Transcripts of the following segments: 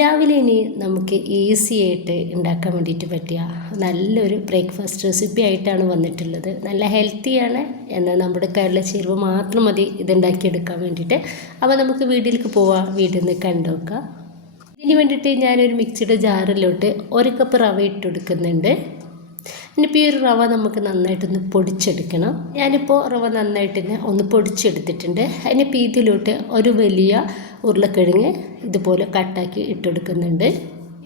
രാവിലെ ഇനി നമുക്ക് ഈസി ആയിട്ട് ഉണ്ടാക്കാൻ വേണ്ടിയിട്ട് പറ്റിയ നല്ലൊരു ബ്രേക്ക്ഫാസ്റ്റ് റെസിപ്പി ആയിട്ടാണ് വന്നിട്ടുള്ളത്. നല്ല ഹെൽത്തിയാണ് എന്നാൽ നമ്മുടെ കയ്യിലുള്ള ചേരുവ മാത്രം മതി ഇതുണ്ടാക്കിയെടുക്കാൻ വേണ്ടിയിട്ട്. അപ്പോൾ നമുക്ക് വീട്ടിലേക്ക് പോവാം. വീട്ടിൽ നിന്ന് കണ്ടു നോക്കാം. ഇതിന് വേണ്ടിയിട്ട് ഞാനൊരു മിക്സിയുടെ ജാറിലോട്ട് ഒരു കപ്പ് റവ ഇട്ട് കൊടുക്കുന്നുണ്ട്. ഇനിയിപ്പോൾ ഈ റവ നമുക്ക് നന്നായിട്ടൊന്ന് പൊടിച്ചെടുക്കണം. ഞാനിപ്പോൾ റവ നന്നായിട്ട് തന്നെ ഒന്ന് പൊടിച്ചെടുത്തിട്ടുണ്ട്. അതിനിപ്പോൾ ഇതിലോട്ട് ഒരു വലിയ ഉരുളക്കിഴങ്ങ് ഇതുപോലെ കട്ടാക്കി ഇട്ടെടുക്കുന്നുണ്ട്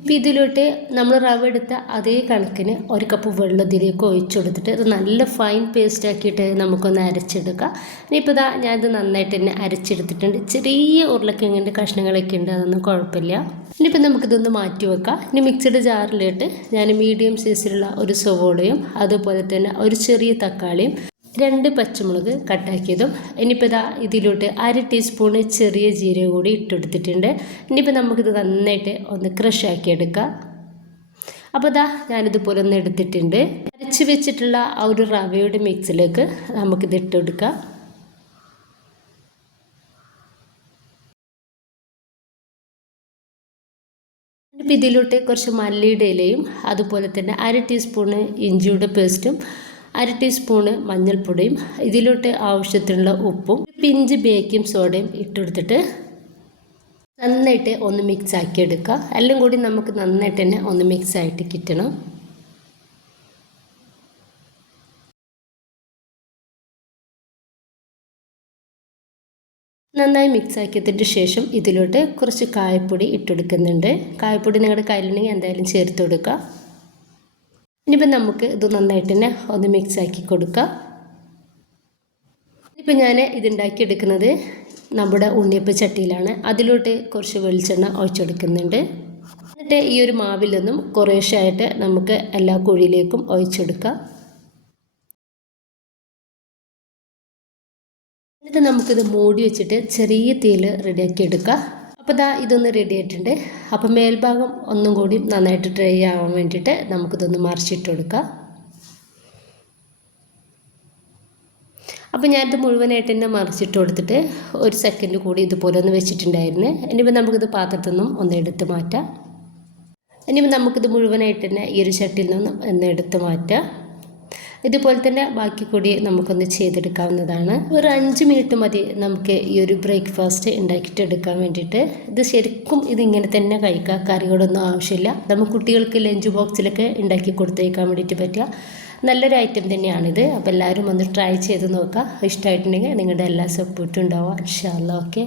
ഇപ്പോൾ ഇതിലോട്ട് നമ്മൾ റവ എടുത്ത അതേ കണക്കിന് ഒരു കപ്പ് വെള്ളം ഇതിലേക്ക് കൊടുത്തിട്ട് ഇത് നല്ല ഫൈൻ പേസ്റ്റ് ആക്കിയിട്ട് നമുക്കൊന്ന് അരച്ചെടുക്കാം. ഇനിയിപ്പോൾ ഇതാ ഞാനിത് നന്നായിട്ട് തന്നെ അരച്ചെടുത്തിട്ടുണ്ട്. ചെറിയ ഉരുളക്കിഴങ്ങിന്റെ കഷ്ണങ്ങളൊക്കെ ഉണ്ട് അതൊന്നും കുഴപ്പമില്ല. ഇനിയിപ്പോൾ നമുക്കിതൊന്ന് മാറ്റി വെക്കാം. ഇനി മിക്സഡ് ജാറിലിട്ട് ഞാൻ മീഡിയം സൈസിലുള്ള ഒരു സവോളയും അതുപോലെ തന്നെ ഒരു ചെറിയ തക്കാളിയും രണ്ട് പച്ചമുളക് കട്ടാക്കിയതും ഇനിയിപ്പോൾ ഇതാ ഇതിലോട്ട് അര ടീസ്പൂണ് ചെറിയ ജീരകം കൂടി ഇട്ടെടുത്തിട്ടുണ്ട്. ഇനിയിപ്പോൾ നമുക്കിത് നന്നായിട്ട് ഒന്ന് ക്രഷ് ആക്കി എടുക്കാം. അപ്പോൾ ഇതാ ഞാനിതുപോലെ ഒന്ന് എടുത്തിട്ടുണ്ട്. അരച്ച് വെച്ചിട്ടുള്ള ആ ഒരു റവയുടെ മിക്സിലേക്ക് നമുക്കിത് ഇട്ടെടുക്കാം. ഇതിലോട്ട് കുറച്ച് മല്ലിയുടെ ഇലയും അതുപോലെ തന്നെ അര ടീസ്പൂണ് ഇഞ്ചിയുടെ പേസ്റ്റും അര ടീസ്പൂണ് മഞ്ഞൾപ്പൊടിയും ഇതിലോട്ട് ആവശ്യത്തിനുള്ള ഉപ്പും പിഞ്ച് ബേക്കിംഗ് സോഡയും ഇട്ടെടുത്തിട്ട് നന്നായിട്ട് ഒന്ന് മിക്സ് ആക്കി എടുക്കുക എല്ലാം കൂടി നമുക്ക് നന്നായിട്ട് തന്നെ ഒന്ന് മിക്സ് ആയിട്ട് കിട്ടണം. നന്നായി മിക്സ് ആക്കിയതിന്റെ ശേഷം ഇതിലോട്ട് കുറച്ച് കായപ്പൊടി ഇട്ടെടുക്കുന്നുണ്ട്. കായപ്പൊടി നിങ്ങളുടെ കയ്യിലുണ്ടെങ്കിൽ എന്തായാലും ചേർത്ത് കൊടുക്കുക. ഇനിയിപ്പോൾ നമുക്ക് ഇത് നന്നായിട്ട് തന്നെ ഒന്ന് മിക്സ് ആക്കി കൊടുക്കാം. ഇനിയിപ്പോൾ ഞാൻ ഇതുണ്ടാക്കിയെടുക്കുന്നത് നമ്മുടെ ഉണ്ണിയപ്പ ചട്ടിയിലാണ്. അതിലോട്ട് കുറച്ച് വെളിച്ചെണ്ണ ഒഴിച്ചെടുക്കുന്നുണ്ട്. എന്നിട്ട് ഈ ഒരു മാവിൽ നിന്നും കുറേശ്ശായിട്ട് നമുക്ക് എല്ലാ കുഴിയിലേക്കും ഒഴിച്ചെടുക്കാം. എന്നിട്ട് നമുക്കിത് മൂടി വെച്ചിട്ട് ചെറിയ തീയിൽ റെഡിയാക്കി എടുക്കാം. അപ്പോൾ ദാ ഇതൊന്ന് റെഡി ആയിട്ടുണ്ട്. അപ്പോൾ മേൽഭാഗം ഒന്നും കൂടി നന്നായിട്ട് ഡ്രൈ ആവാൻ വേണ്ടിയിട്ട് നമുക്കിതൊന്ന് മറിച്ചിട്ട് കൊടുക്കാം. അപ്പോൾ ഞാനിത് മുഴുവനായിട്ട് തന്നെ മറിച്ചിട്ട് കൊടുത്തിട്ട് ഒരു സെക്കൻഡ് കൂടി ഇതുപോലെ ഒന്ന് വെച്ചിട്ടുണ്ടായിരുന്നു. ഇനിയിപ്പോൾ നമുക്കിത് പാത്രത്തിൽ നിന്നും ഒന്ന് എടുത്ത് മാറ്റാം. ഇനിയിപ്പോൾ നമുക്കിത് മുഴുവനായിട്ട് തന്നെ ഈ ഒരു ചട്ടിയിൽ നിന്നും ഒന്ന് എടുത്ത് മാറ്റാം. ഇതുപോലെ തന്നെ ബാക്കി കൂടി നമുക്കൊന്ന് ചെയ്തെടുക്കാവുന്നതാണ്. ഒരു അഞ്ച് മിനിറ്റ് മതി നമുക്ക് ഈ ഒരു ബ്രേക്ക്ഫാസ്റ്റ് ഉണ്ടാക്കിയിട്ട് എടുക്കാൻ വേണ്ടിയിട്ട്. ഇത് ശരിക്കും ഇതിങ്ങനെ തന്നെ കഴിക്കുക. കറികളൊന്നും ആവശ്യമില്ല. നമുക്ക് കുട്ടികൾക്ക് ലഞ്ച് ബോക്സിലൊക്കെ ഉണ്ടാക്കി കൊടുത്തേക്കാൻ വേണ്ടിയിട്ട് പറ്റുക. നല്ലൊരു ഐറ്റം തന്നെയാണിത്. അപ്പോൾ എല്ലാവരും ഒന്ന് ട്രൈ ചെയ്ത് നോക്കുക. ഇഷ്ടമായിട്ടുണ്ടെങ്കിൽ നിങ്ങളുടെ എല്ലാ സപ്പോർട്ടും ഉണ്ടാവുക. ഇൻഷാല്ല ഓക്കെ?